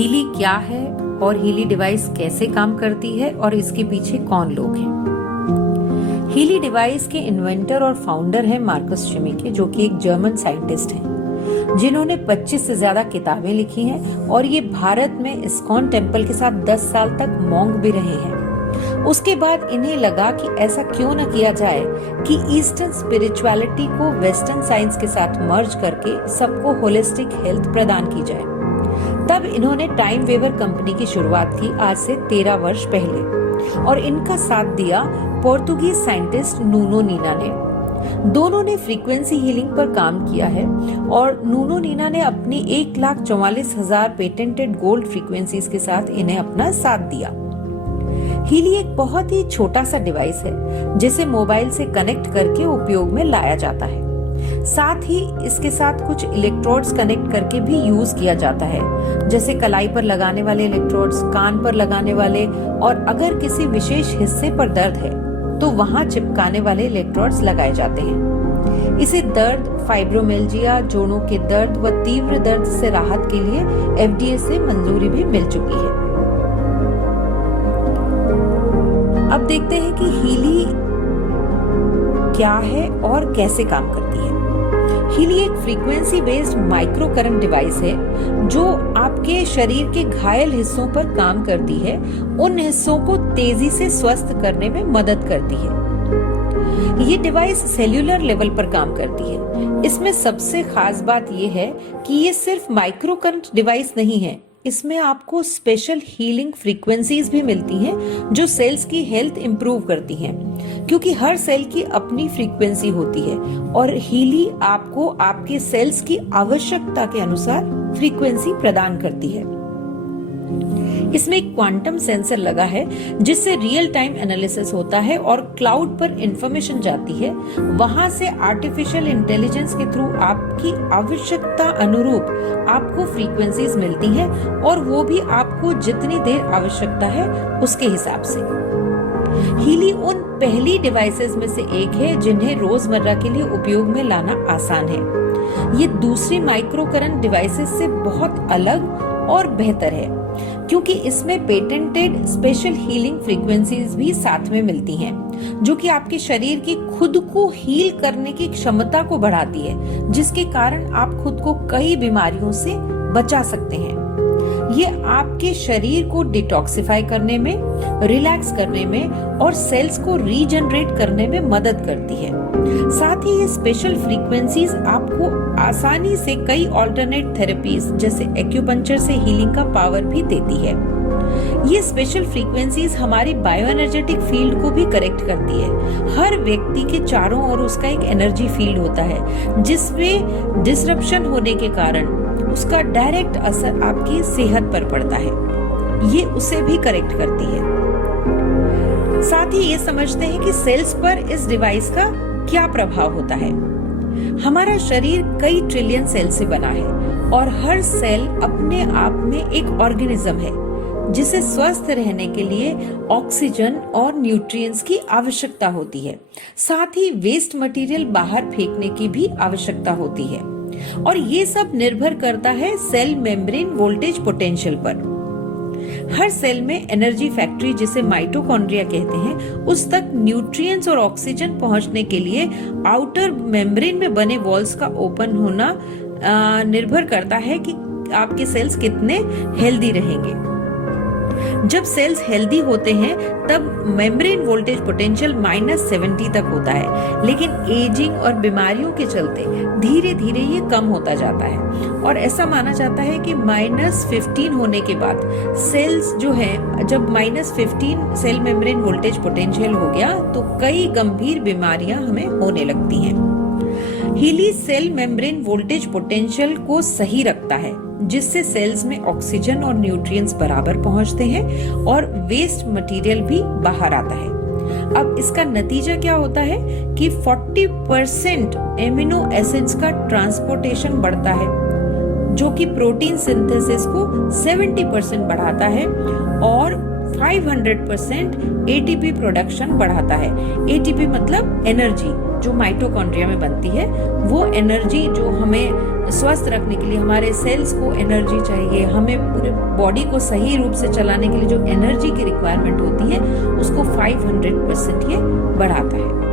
Healy क्या है और हीली डिवाइस कैसे काम करती है और इसके पीछे कौन लोग हैं। हीली डिवाइस के इन्वेंटर और फाउंडर हैं मार्कस शिमिके, जो कि एक जर्मन साइंटिस्ट हैं जिन्होंने 25 से ज्यादा किताबें लिखी हैं और ये भारत में इस्कॉन टेम्पल के साथ 10 साल तक मॉन्क भी रहे हैं। उसके बाद इन्हें लगा कि ऐसा क्यों न किया जाए कि ईस्टर्न स्पिरिचुअलिटी को वेस्टर्न साइंस के साथ मर्ज करके सबको होलिस्टिक हेल्थ प्रदान की जाए। तब इन्होंने टाइम वेवर कंपनी की शुरुआत की आज से 13 वर्ष पहले, और इनका साथ दिया पोर्तुगीज साइंटिस्ट नूनो नीना ने। दोनों ने फ्रीक्वेंसी हीलिंग पर काम किया है और नूनो नीना ने अपनी 1,44,000 पेटेंटेड गोल्ड फ्रीक्वेंसीज के साथ इन्हें अपना साथ दिया। हीली एक बहुत ही छोटा सा डिवाइस है जिसे मोबाइल से कनेक्ट करके उपयोग में लाया जाता है। साथ ही इसके साथ कुछ इलेक्ट्रोड्स कनेक्ट करके भी यूज किया जाता है, जैसे कलाई पर लगाने वाले इलेक्ट्रोड्स, कान पर लगाने वाले, और अगर किसी विशेष हिस्से पर दर्द है तो वहां चिपकाने वाले इलेक्ट्रोड्स लगाए जाते हैं। इसे दर्द, फाइब्रोमिल्जिया, जोड़ों के दर्द व तीव्र दर्द से राहत के लिए FDA से मंजूरी भी मिल चुकी है। अब देखते हैं कि हीली क्या है और कैसे काम करती है। हीली एक frequency based micro current device है जो आपके शरीर के घायल हिस्सों पर काम करती है, उन हिस्सों को तेजी से स्वस्थ करने में मदद करती है। ये डिवाइस सेल्यूलर लेवल पर काम करती है। इसमें सबसे खास बात यह है कि ये सिर्फ माइक्रो करंट डिवाइस नहीं है, इसमें आपको स्पेशल हीलिंग फ्रीक्वेंसीज भी मिलती हैं जो सेल्स की हेल्थ इंप्रूव करती हैं, क्योंकि हर सेल की अपनी फ्रीक्वेंसी होती है और हीली आपको आपके सेल्स की आवश्यकता के अनुसार फ्रीक्वेंसी प्रदान करती है। इसमें एक क्वांटम सेंसर लगा है जिससे रियल टाइम एनालिसिस होता है और क्लाउड पर इंफॉर्मेशन जाती है। वहां से आर्टिफिशियल इंटेलिजेंस के थ्रू आपकी आवश्यकता अनुरूप आपको फ्रीक्वेंसीज मिलती हैं और वो भी आपको जितनी देर आवश्यकता है उसके हिसाब से। हीली उन पहली डिवाइसेस में से एक है जिन्हें रोजमर्रा के लिए उपयोग में लाना आसान है। ये दूसरी माइक्रो करंट डिवाइसेस से बहुत अलग और बेहतर है क्योंकि इसमें पेटेंटेड स्पेशल हीलिंग फ्रीक्वेंसीज भी साथ में मिलती हैं, जो कि आपके शरीर की खुद को हील करने की क्षमता को बढ़ाती है, जिसके कारण आप खुद को कई बीमारियों से बचा सकते हैं। ये आपके शरीर को डिटॉक्सिफाई करने में, रिलैक्स करने में और सेल्स को रीजनरेट करने में मदद करती है। साथ ही ये स्पेशल फ्रीक्वेंसीज आपको आसानी से कई ऑल्टरनेट थेरेपीज जैसे एक्यूपंक्चर से हीलिंग का पावर भी देती है। ये स्पेशल फ्रीक्वेंसीज हमारी बायोएनर्जेटिक फील्ड को भी करेक्ट करती है। हर व्यक्ति के चारों ओर उसका एक एनर्जी फील्ड होता है जिसमें डिसरप्शन होने के कारण उसका डायरेक्ट असर आपकी सेहत पर पड़ता है। ये उसे भी करेक्ट करती है। साथ ही ये समझते हैं कि सेल्स पर इस डिवाइस का क्या प्रभाव होता है। हमारा शरीर कई ट्रिलियन सेल से बना है और हर सेल अपने आप में एक ऑर्गेनिज्म है जिसे स्वस्थ रहने के लिए ऑक्सीजन और न्यूट्रिएंट्स की आवश्यकता होती है। साथ ही वेस्ट मटेरियल बाहर फेंकने की भी आवश्यकता होती है और ये सब निर्भर करता है सेल मेम्ब्रेन वोल्टेज पोटेंशियल पर। हर सेल में एनर्जी फैक्ट्री जिसे माइटोकॉन्ड्रिया कहते हैं, उस तक न्यूट्रिएंट्स और ऑक्सीजन पहुंचने के लिए आउटर मेम्ब्रेन में बने वॉल्स का ओपन होना निर्भर करता है कि आपके सेल्स कितने हेल्दी रहेंगे। जब सेल्स हेल्दी होते हैं तब मेम्ब्रेन वोल्टेज पोटेंशियल -70 तक होता है, लेकिन एजिंग और बीमारियों के चलते धीरे धीरे ये कम होता जाता है और ऐसा माना जाता है कि -15 होने के बाद सेल्स जो है, जब -15 सेल मेम्ब्रेन वोल्टेज पोटेंशियल हो गया तो कई गंभीर बीमारियां हमें होने लगती हैं। हीली सेल मेम्ब्रेन वोल्टेज पोटेंशियल को सही रखता है, जिससे सेल्स में ऑक्सीजन और न्यूट्रिएंट्स बराबर पहुंचते हैं और वेस्ट मटेरियल भी बाहर आता है। अब इसका नतीजा क्या होता है कि 40% एमिनो एसिड्स का ट्रांसपोर्टेशन बढ़ता है, जो कि प्रोटीन सिंथेसिस को 70% बढ़ाता है और 500% ATP प्रोडक्शन बढ़ाता है। ATP मतलब एनर्जी, जो माइटोकॉन्ड्रिया में बनती है, वो एनर्जी जो हमें स्वस्थ रखने के लिए, हमारे सेल्स को एनर्जी चाहिए, हमें पूरे बॉडी को सही रूप से चलाने के लिए जो एनर्जी की रिक्वायरमेंट होती है, उसको 500% ये बढ़ाता है।